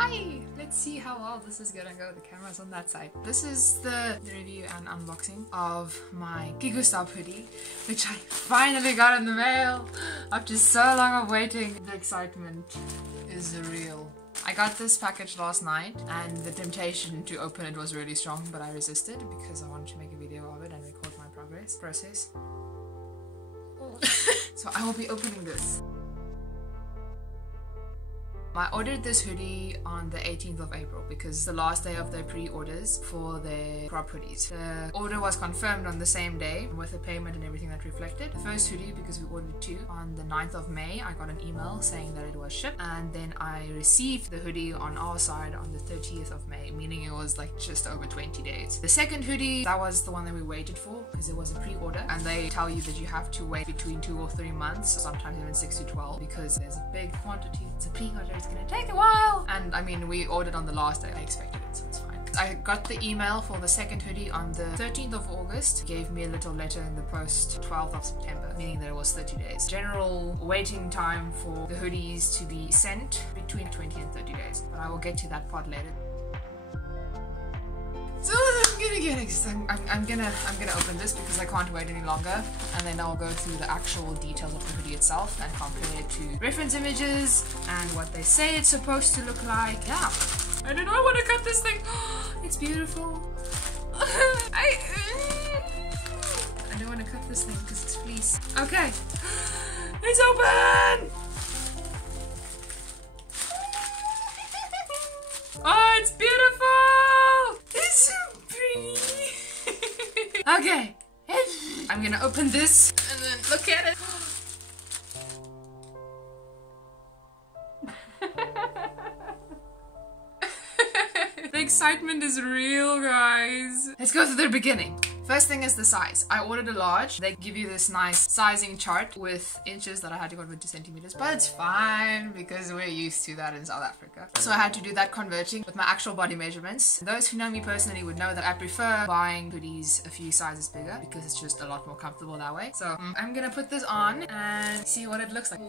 Hi! Let's see how well this is gonna go. The camera's on that side. This is the review and unboxing of my Kigu Stop hoodie, which I finally got in the mail after so long of waiting. The excitement is real. I got this package last night and the temptation to open it was really strong, but I resisted because I wanted to make a video of it and record my process. So I will be opening this. I ordered this hoodie on the 18th of April because it's the last day of their pre-orders for their crop hoodies. The order was confirmed on the same day with the payment and everything that reflected. The first hoodie, because we ordered two, on the 9th of May, I got an email saying that it was shipped, and then I received the hoodie on our side on the 30th of May, meaning it was like just over 20 days. The second hoodie, that was the one that we waited for because it was a pre-order, and they tell you that you have to wait between 2 or 3 months, sometimes even 6 to 12, because there's a big quantity. It's a pre-order. It's gonna take a while, and I mean, we ordered on the last day. I expected it, so it's fine. I got the email for the second hoodie on the 13th of August. It gave me a little letter in the post 12th of September, meaning that it was 30 days. General waiting time for the hoodies to be sent between 20 and 30 days, but I will get to that part later. So I'm gonna open this because I can't wait any longer, and then I'll go through the actual details of the hoodie itself and compare it to reference images and what they say it's supposed to look like. Yeah, I do not want to cut this thing. It's beautiful. I don't want to cut this thing because it's fleece. Okay, it's open. Oh, it's beautiful! It's so pretty! Okay, I'm gonna open this and then look at it. The excitement is real, guys. Let's go to the beginning. First thing is the size. I ordered a large. They give you this nice sizing chart with inches that I had to convert to centimeters, but it's fine because we're used to that in South Africa. So I had to do that converting with my actual body measurements. Those who know me personally would know that I prefer buying hoodies a few sizes bigger because it's just a lot more comfortable that way. So I'm gonna put this on and see what it looks like.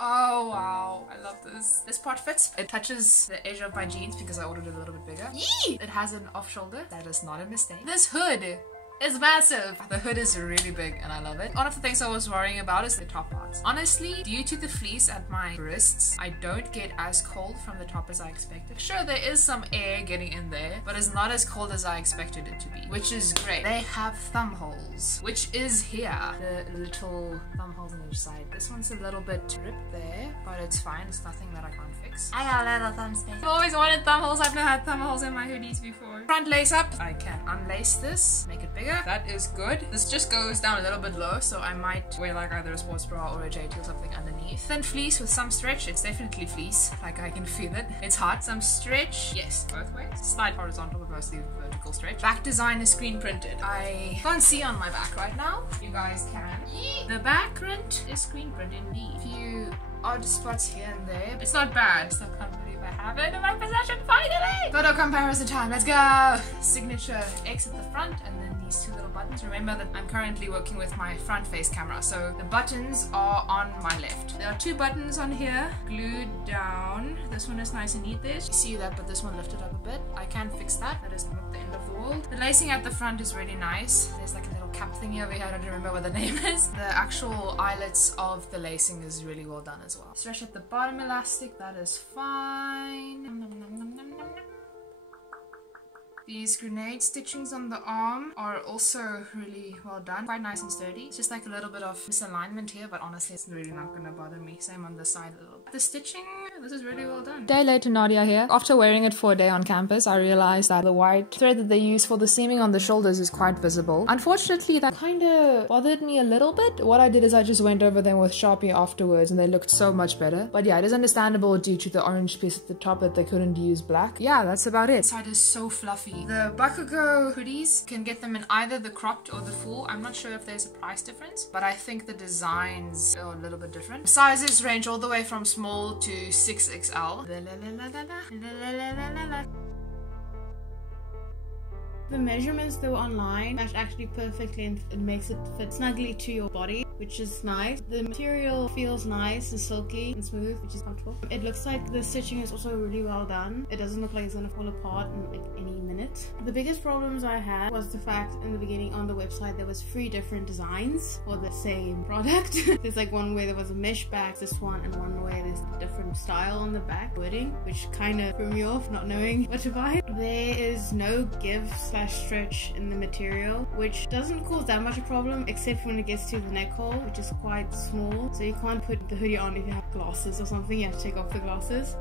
Oh wow, I love this. This part fits. It touches the edge of my jeans because I ordered it a little bit bigger. Yee! It has an off shoulder. That is not a mistake. This hood is massive. The hood is really big and I love it. One of the things I was worrying about is the top parts. Honestly, due to the fleece at my wrists, I don't get as cold from the top as I expected. Sure, there is some air getting in there, but it's not as cold as I expected it to be, which is great. They have thumb holes, which is here. The little thumb holes on each side. This one's a little bit ripped there, but it's fine. It's nothing that I can't fix. I got a little thumb space. I've always wanted thumb holes. I've never had thumb holes in my hoodies before. Front lace up. I can unlace this, make it bigger. That is good. This just goes down a little bit low, so I might wear like either a sports bra or a JT or something underneath. Thin fleece with some stretch. It's definitely fleece. Like, I can feel it. It's hot. Some stretch. Yes, both ways. Slight horizontal, but mostly vertical stretch. Back design is screen printed. I can't see on my back right now. You guys can. The back print is screen printed indeed. A few odd spots here and there. It's not bad. So I can't believe I have it in my possession finally. Photo comparison time. Let's go. Signature X at the front and then these two little buttons. Remember that I'm currently working with my front face camera, so the buttons are on my left. There are two buttons on here glued down. This one is nice and neat there. You see that, but this one lifted up a bit. I can fix that. That is not the end of the world. The lacing at the front is really nice. There's like a little cap thingy over here. I don't remember what the name is. The actual eyelets of the lacing is really well done as well. Stretch at the bottom elastic. That is fine. These grenade stitchings on the arm are also really well done. Quite nice and sturdy. It's just like a little bit of misalignment here, but honestly it's really not gonna bother me. Same on the side a little bit. The stitching, this is really well done. Day later, Nadia here. After wearing it for a day on campus, I realized that the white thread that they use for the seaming on the shoulders is quite visible. Unfortunately, that kind of bothered me a little bit. What I did is I just went over them with Sharpie afterwards and they looked so much better. But yeah, it is understandable due to the orange piece at the top that they couldn't use black. Yeah, that's about it. The side is so fluffy. The Bakugo hoodies, can get them in either the cropped or the full. I'm not sure if there's a price difference, but I think the designs are a little bit different. Sizes range all the way from small to 6XL. The measurements that were online match actually perfectly and it makes it fit snugly to your body. which is nice. The material feels nice and silky and smooth, which is comfortable. It looks like the stitching is also really well done. It doesn't look like it's gonna fall apart in like any minute. The biggest problems I had was the fact in the beginning on the website there was 3 different designs for the same product. There's like one where there was a mesh back, this one, and one where there's a different style on the back wording, which kind of threw me off not knowing what to buy. There is no give/stretch in the material, which doesn't cause that much a problem except when it gets to the neck hole, which is quite small, so you can't put the hoodie on if you have glasses or something. You have to take off the glasses.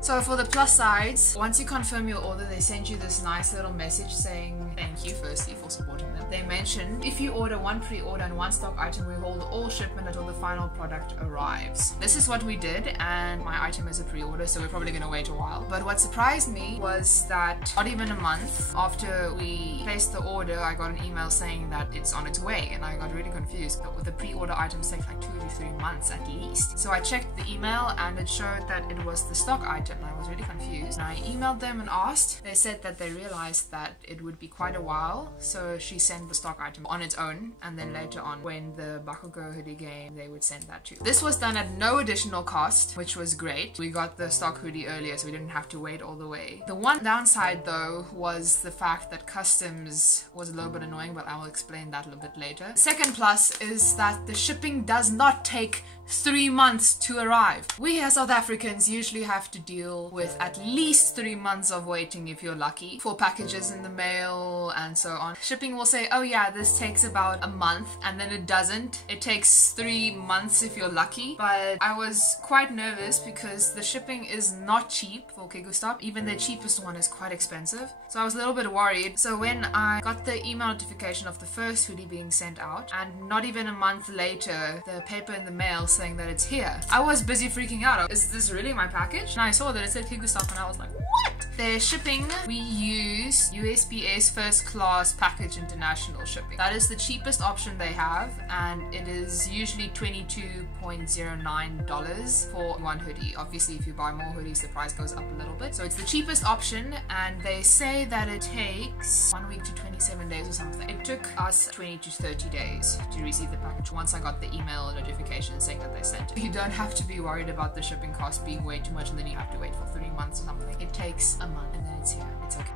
So for the plus sides, once you confirm your order, they send you this nice little message saying thank you firstly for supporting them. They mentioned if you order one pre-order and one stock item, we hold all shipment until the final product arrives. This is what we did, and my item is a pre-order, so we're probably going to wait a while. But what surprised me was that not even a month after we placed the order, I got an email saying that it's on its way, and I got really confused. But with the pre-order items take like 2 to 3 months at least. So I checked the email and it showed that it was the stock item. I was really confused. And I emailed them and asked. They said that they realized that it would be quite a while, so she sent the stock item on its own, and then later on when the Bakugo Hoodie game, they would send that too. This was done at no additional cost, which was great. We got the stock hoodie earlier, so we didn't have to wait all the way. The one downside though was the fact that customs was a little bit annoying, but I will explain that a little bit later. Second plus is that the shipping does not take 3 months to arrive. We as South Africans usually have to deal with at least 3 months of waiting if you're lucky for packages in the mail and so on. Shipping will say, oh yeah, this takes about a month, and then it doesn't. It takes 3 months if you're lucky. But I was quite nervous because the shipping is not cheap for Kigu Stop. Even the cheapest one is quite expensive. So I was a little bit worried. So when I got the email notification of the first hoodie being sent out, and not even a month later, the paper in the mail saying that it's here, I was busy freaking out. Is this really my package? And I saw that it said Kigu Stop and I was like, what? Their shipping, we use USPS first class package international shipping. That is the cheapest option they have, and it is usually $22.09 for one hoodie. Obviously if you buy more hoodies the price goes up a little bit. So it's the cheapest option, and they say that it takes 1 week to 27 days or something. It took us 20 to 30 days to receive the package once I got the email notification saying that they sent it. You don't have to be worried about the shipping cost being way too much and then you have to wait for 3 months or something. It takes a month and then it's here. It's okay.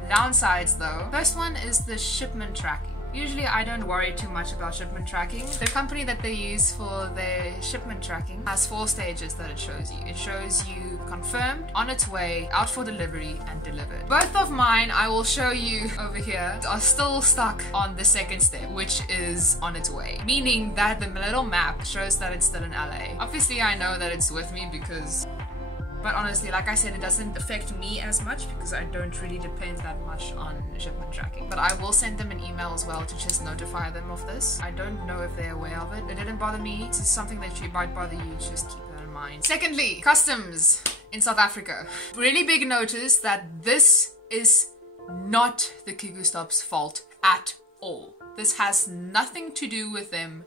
The downsides though. First one is the shipment tracking. Usually I don't worry too much about shipment tracking. The company that they use for their shipment tracking has 4 stages that it shows you. It shows you confirmed, on its way, out for delivery, and delivered. Both of mine, I will show you over here, are still stuck on the second step, which is on its way. Meaning that the little map shows that it's still in LA. Obviously I know that it's with me because... But honestly, like I said, it doesn't affect me as much because I don't really depend that much on shipment tracking. But I will send them an email as well to just notify them of this. I don't know if they're aware of it. It didn't bother me. This is something that might bother you. Just keep that in mind. Secondly, customs in South Africa. Really big notice that this is not the Kigu Stop's fault at all. This has nothing to do with them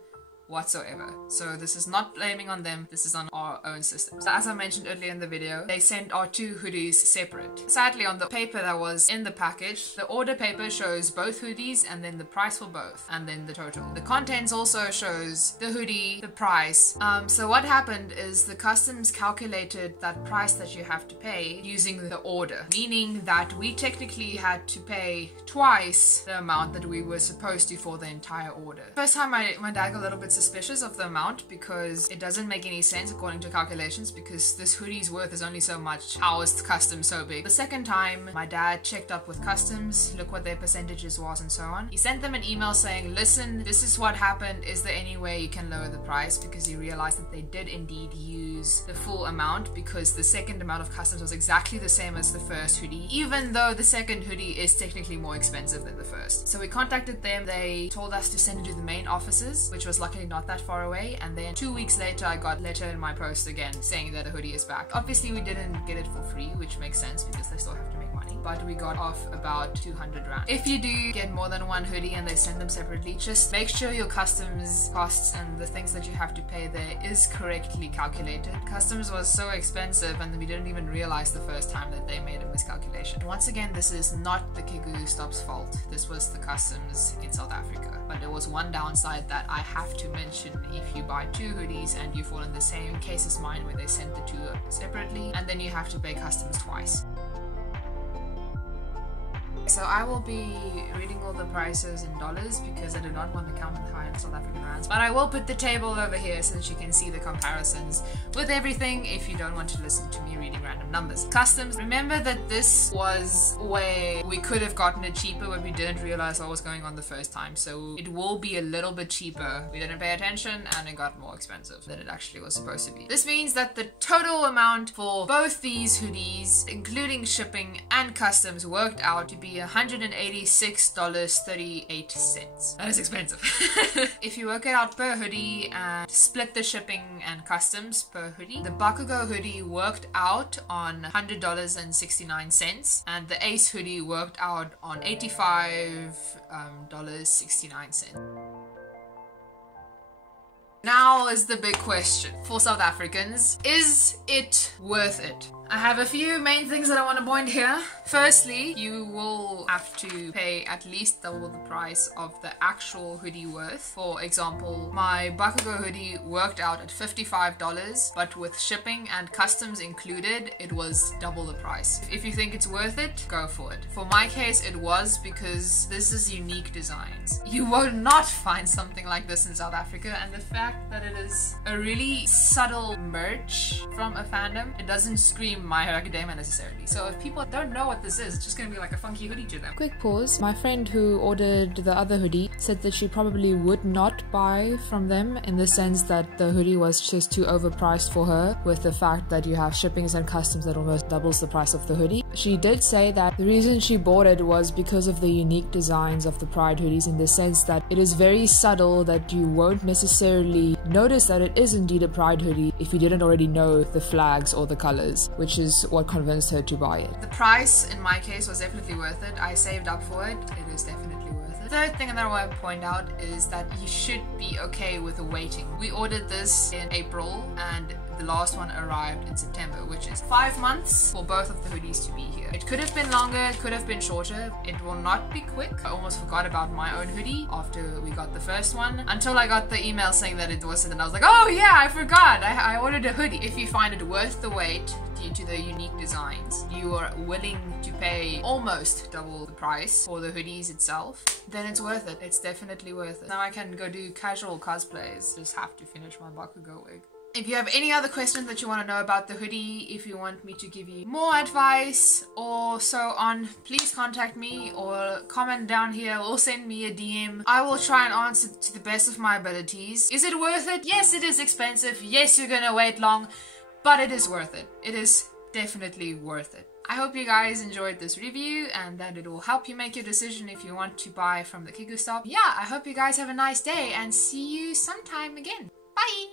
whatsoever. So this is not blaming on them, this is on our own systems. So as I mentioned earlier in the video, they sent our 2 hoodies separate. Sadly, on the paper that was in the package, the order paper shows both hoodies and then the price for both and then the total. The contents also shows the hoodie, the price. So what happened is the customs calculated that price that you have to pay using the order, meaning that we technically had to pay twice the amount that we were supposed to for the entire order. First time my dad got a little bit suspicious of the amount because it doesn't make any sense according to calculations, because this hoodie's worth is only so much. How is customs so big? The second time my dad checked up with customs, look what their percentages was and so on. He sent them an email saying, listen, this is what happened, is there any way you can lower the price? Because he realized that they did indeed use the full amount, because the second amount of customs was exactly the same as the first hoodie, even though the second hoodie is technically more expensive than the first. So we contacted them. They told us to send it to the main offices, which was luckily not that far away, and then 2 weeks later I got a letter in my post again saying that the hoodie is back. Obviously we didn't get it for free, which makes sense because they still have to make money, but we got off about 200 rand. If you do get more than one hoodie and they send them separately, just make sure your customs costs and the things that you have to pay there is correctly calculated. Customs was so expensive and we didn't even realize the first time that they made a miscalculation. Once again, this is not the Kigu Stop's fault. This was the customs in South Africa. But there was one downside that I have to mention. If you buy two hoodies and you fall in the same case as mine where they sent the two separately, and then you have to pay customs twice. So I will be reading all the prices in dollars because I do not want to count the high in South African rands. But I will put the table over here so that you can see the comparisons with everything if you don't want to listen to me reading random numbers. Customs, remember that this was where we could have gotten it cheaper but we didn't realize what was going on the first time. So it will be a little bit cheaper. We didn't pay attention and it got more expensive than it actually was supposed to be. This means that the total amount for both these hoodies, including shipping and customs, worked out to be $186.38. That is expensive. If you work it out per hoodie and split the shipping and customs per hoodie, the Bakugo hoodie worked out on $100.69 and the Ace hoodie worked out on $85.69. Now is the big question for South Africans. Is it worth it? I have a few main things that I want to point here. Firstly, you will have to pay at least double the price of the actual hoodie worth. For example, my Bakugo hoodie worked out at $55, but with shipping and customs included, it was double the price. If you think it's worth it, go for it. For my case, it was because this is unique designs. You will not find something like this in South Africa, and the fact that it is a really subtle merch from a fandom, it doesn't scream My Hero Academia necessarily. So if people don't know what this is, it's just gonna be like a funky hoodie to them. Quick pause. My friend who ordered the other hoodie said that she probably would not buy from them in the sense that the hoodie was just too overpriced for her, with the fact that you have shippings and customs that almost doubles the price of the hoodie. She did say that the reason she bought it was because of the unique designs of the Pride hoodies, in the sense that it is very subtle, that you won't necessarily notice that it is indeed a Pride hoodie if you didn't already know the flags or the colors, which is what convinced her to buy it. The price in my case was definitely worth it. I saved up for it. It is definitely worth it. The third thing that I want to point out is that you should be okay with the waiting. We ordered this in April and the last one arrived in September, which is 5 months for both of the hoodies to be here. It could have been longer, it could have been shorter. It will not be quick. I almost forgot about my own hoodie after we got the first one, until I got the email saying that it wasn't, and I was like, oh yeah, I forgot, I ordered a hoodie. If you find it worth the wait due to the unique designs, you are willing to pay almost double the price for the hoodies itself, then it's worth it. It's definitely worth it. Now I can go do casual cosplays. Just have to finish my Bakugo wig. If you have any other questions that you want to know about the hoodie, if you want me to give you more advice or so on, please contact me or comment down here or send me a DM. I will try and answer to the best of my abilities. Is it worth it? Yes, it is expensive. Yes, you're gonna wait long, but it is worth it. It is definitely worth it. I hope you guys enjoyed this review and that it will help you make your decision if you want to buy from the Kigu Stop. Yeah, I hope you guys have a nice day and see you sometime again. Bye!